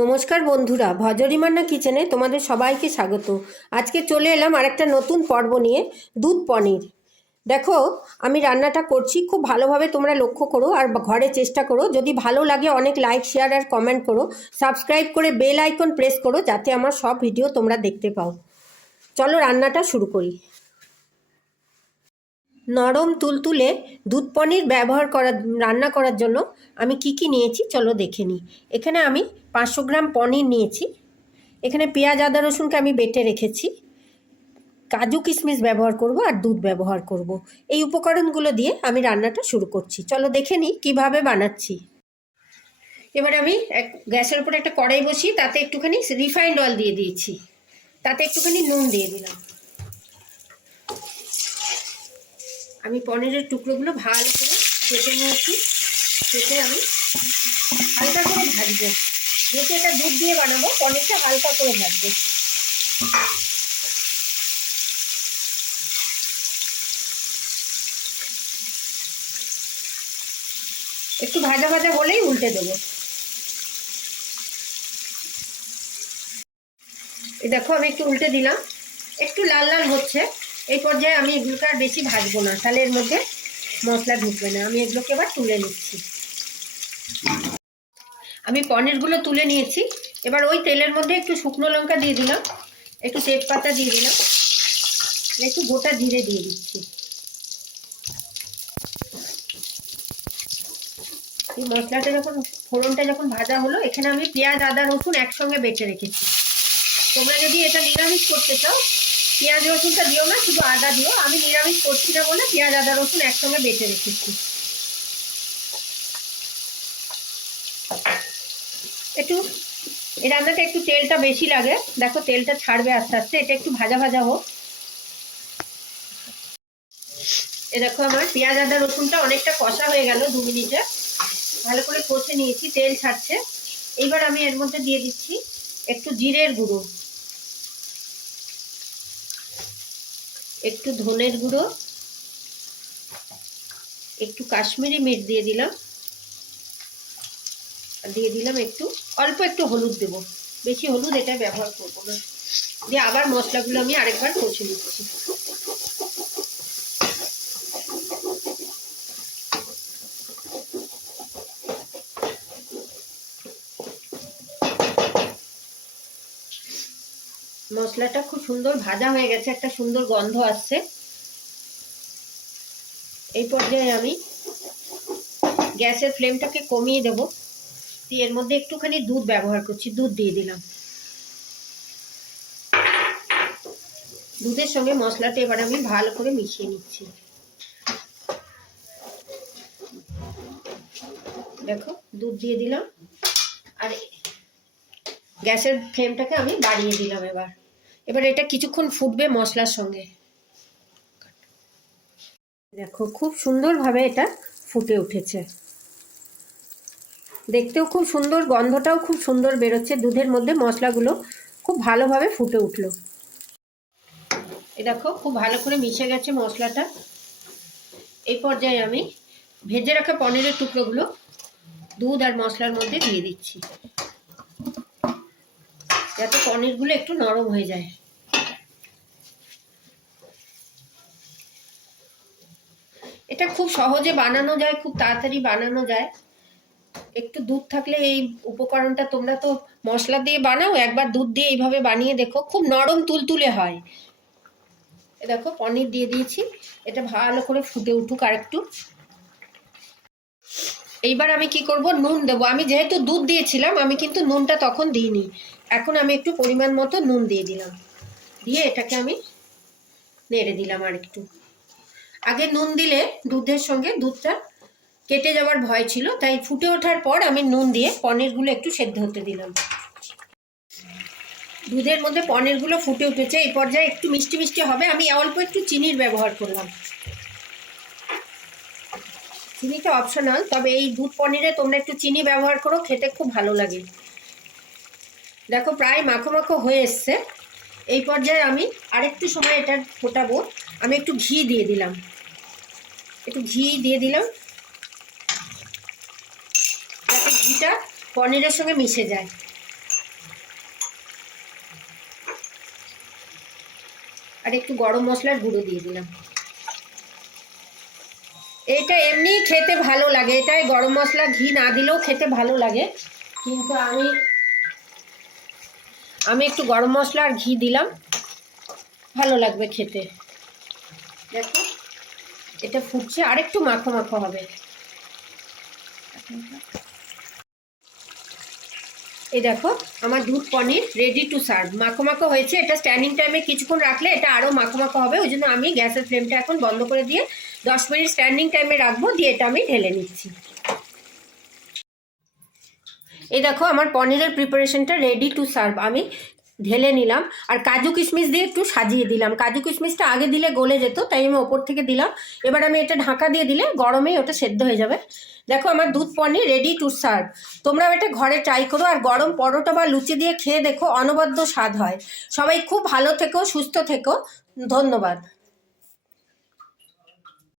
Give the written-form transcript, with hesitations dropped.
নমস্কার বন্ধুরা, ভজরিমান্না কিচেনে তোমাদের সবাইকে স্বাগত। আজকে চলে এলাম আরেকটা নতুন পর্ব নিয়ে, দুধ পনির। দেখো আমি রান্নাটা করছি, খুব ভালোভাবে তোমরা লক্ষ্য করো আর ঘরে চেষ্টা করো। যদি ভালো লাগে অনেক লাইক, শেয়ার আর কমেন্ট করো, সাবস্ক্রাইব করে বেল আইকন প্রেস করো যাতে আমার সব ভিডিও তোমরা দেখতে পাও। চলো রান্নাটা শুরু করি। নরম তুলতুলে দুধ পনির রান্না করার জন্য আমি কি নিয়েছি চলো দেখে নিই। এখানে আমি 500 গ্রাম পনির নিয়েছি। এখানে পেঁয়াজ, আদা, রসুনকে আমি বেটে রেখেছি। কাজু কিশমিশ ব্যবহার করব আর দুধ ব্যবহার করব। এই উপকরণগুলো দিয়ে আমি রান্নাটা শুরু করছি। চলো দেখে নিই কীভাবে বানাচ্ছি। এবার আমি গ্যাসের উপরে একটা কড়াই বসিয়ে তাতে একটুখানি রিফাইন্ড অয়েল দিয়ে দিয়েছি। তাতে একটুখানি নুন দিয়ে দিলাম। আমি পনিরের টুকরোগুলো ভালো করে কেটে নিয়েছি। কেটে আমি হালকা করে ভাজবো, যেহেতু এটা দুধ দিয়ে বানাবো পনিরটা হালকা করে ভাজবো। একটু ভাজা ভাজা হলেই উল্টে দেবো। এই দেখো আমি একটু উল্টে দিলাম, একটু লাল লাল হচ্ছে। এই পর্যায়ে আমি এগুলোকে আর বেশি ভাজবো না, তাহলে এর মধ্যে মশলা ঢুকবে না। আমি এগুলোকে এবার তুলে নিচ্ছি। আমি পনিরগুলো তুলে নিয়েছি। এবার ওই তেলের মধ্যে একটু শুকনো লঙ্কা দিয়ে দিলাম, একটু তেজপাতা দিয়ে দিলাম, একটু গোটা জিরে দিয়ে দিচ্ছি। এই মশলাটা ফোড়নটা যখন ভাজা হলো, এখানে আমি পেঁয়াজ, আদা, রসুন একসঙ্গে বেটে রেখেছি। তোমরা যদি এটা নিরামিষ করতে চাও পেঁয়াজ রসুনটা দিও না, শুধু আদা দিও। আমি নিরামিষ করছি না বলে পেঁয়াজ, আদা, রসুন একসঙ্গে বেটে রেখেছি। একটু এই রান্নাটা একটু তেলটা বেশি লাগে, দেখো তেলটা ছাড়বে আস্তে আস্তে। এটা একটু ভাজা ভাজা হোক। এ দেখো আমার পেঁয়াজ, আদা, রসুনটা অনেকটা কষা হয়ে গেল। 2 মিনিটে ভালো করে কষে নিয়েছি, তেল ছাড়ছে। এইবার আমি এর মধ্যে দিয়ে দিচ্ছি একটু জিরের গুঁড়ো, একটু ধনের গুঁড়ো, একটু কাশ্মীরি মির্চ দিয়ে দিলাম, আর দিয়ে দিলাম অল্প একটু হলুদ দেব। বেশি হলুদ এটা ব্যবহার করবো না। দিয়ে আবার মশলাগুলো আমি আরেকবার কষে নিচ্ছি। মশলাটা খুব সুন্দর ভাজা হয়ে গেছে, একটা সুন্দর গন্ধ আসছে। এই পর্যায়ে আমি গ্যাসের ফ্লেমটাকে কমিয়ে দেব। দিয়ে এর মধ্যে একটুখানি দুধ ব্যবহার করছি, দুধ দিয়ে দিলাম। দুধের সঙ্গে মশলাটা এবার আমি ভালো করে মিশিয়ে নিচ্ছি। দেখো দুধ দিয়ে দিলাম আর গ্যাসের ফ্লেমটাকে আমি বাড়িয়ে দিলাম। এবার এটা কিছুক্ষণ ফুটবে মশলার সঙ্গে। দেখো খুব সুন্দরভাবে এটা ফুটে উঠেছে, দেখতেও খুব সুন্দর, গন্ধটাও খুব সুন্দর বেরোচ্ছে। দুধের মধ্যে মশলাগুলো খুব ভালোভাবে ফুটে উঠলো। এ দেখো খুব ভালো করে মিশে গেছে মশলাটা। এই পর্যায়ে আমি ভেজে রাখা পনিরের টুকরোগুলো দুধ আর মশলার মধ্যে দিয়ে দিচ্ছি, যাতে পনিরগুলো একটু নরম হয়ে যায়। এটা খুব সহজে বানানো যায়, খুব তাড়াতাড়ি বানানো যায়। একটু দুধ থাকলে, এই উপকরণটা তোমরা তো মশলা দিয়ে বানাও, একবার দুধ দিয়ে এইভাবে বানিয়ে দেখো, খুব নরম তুলতুলে হয়। দেখো পনির দিয়ে দিয়েছি, এটা ভালো করে ফুটে উঠুক আর একটু। এইবার আমি কি করব, নুন দেবো। আমি যেহেতু দুধ দিয়েছিলাম আমি কিন্তু নুনটা তখন দিইনি। এখন আমি একটু পরিমাণ মতো নুন দিয়ে দিলাম। দিয়ে এটাকে আমি নেড়ে দিলাম আর একটু। আগে নুন দিলে দুধের সঙ্গে দুধটা কেটে যাওয়ার ভয় ছিল, তাই ফুটে ওঠার পর আমি নুন দিয়ে পনিরগুলো একটু সেদ্ধ হতে দিলাম। দুধের মধ্যে পনিরগুলো ফুটে উঠেছে। এই পর্যায়ে একটু মিষ্টি মিষ্টি হবে। আমি অল্প একটু চিনির ব্যবহার করলাম। চিনিটা অপশনাল, তবে এই দুধ পনিরে তোমরা একটু চিনি ব্যবহার করো, খেতে খুব ভালো লাগে। দেখো প্রায় মাখো মাখো হয়ে এসছে। এই পর্যায়ে আমি আরেকটু সময় এটা ফোটাবো। আমি একটু ঘি দিয়ে দিলাম, যাতে ঘিটা পনিরের সঙ্গে মিশে যায়। আর একটু গরম মশলার গুঁড়ো দিয়ে দিলাম। এটা এমনি খেতে ভালো লাগে, এটাই গরম মশলা ঘি না দিলেও খেতে ভালো লাগে, কিন্তু আমি একটু গরম মশলা আর ঘি দিলাম, ভালো লাগবে খেতে। দেখো এটা ফুটছে, আর একটু মাখো মাখো হবে। এই দেখো আমার দুধ পনির রেডি টু সার্ভ, মাখো মাখো হয়েছে। এটা স্ট্যান্ডিং টাইমে কিছুক্ষণ রাখলে এটা আরও মাখো মাখো হবে, ওই জন্য আমি গ্যাসের ফ্লেমটা এখন বন্ধ করে দিয়ে 10 মিনিট স্ট্যান্ডিং টাইমে রাখবো, দিয়ে এটা আমি ঢেলে নিচ্ছি। এই দেখো আমার পনিরের প্রিপারেশনটা রেডি টু সার্ভ, আমি ঢেলে নিলাম। আর কাজু কিশমিশ দিয়ে একটু সাজিয়ে দিলাম, কাজু কিশমিশটা আগে দিলে গলে যেত, তাই আমি ওপর থেকে দিলাম। এবার আমি এটা ঢাকা দিয়ে দিলে গরমেই ওটা সেদ্ধ হয়ে যাবে। দেখো আমার দুধ পনির রেডি টু সার্ভ। তোমরাও এটা ঘরে ট্রাই করো, আর গরম পরোটা বা লুচি দিয়ে খেয়ে দেখো, অনবদ্য স্বাদ হয়। সবাই খুব ভালো থেকো, সুস্থ থেকো, ধন্যবাদ।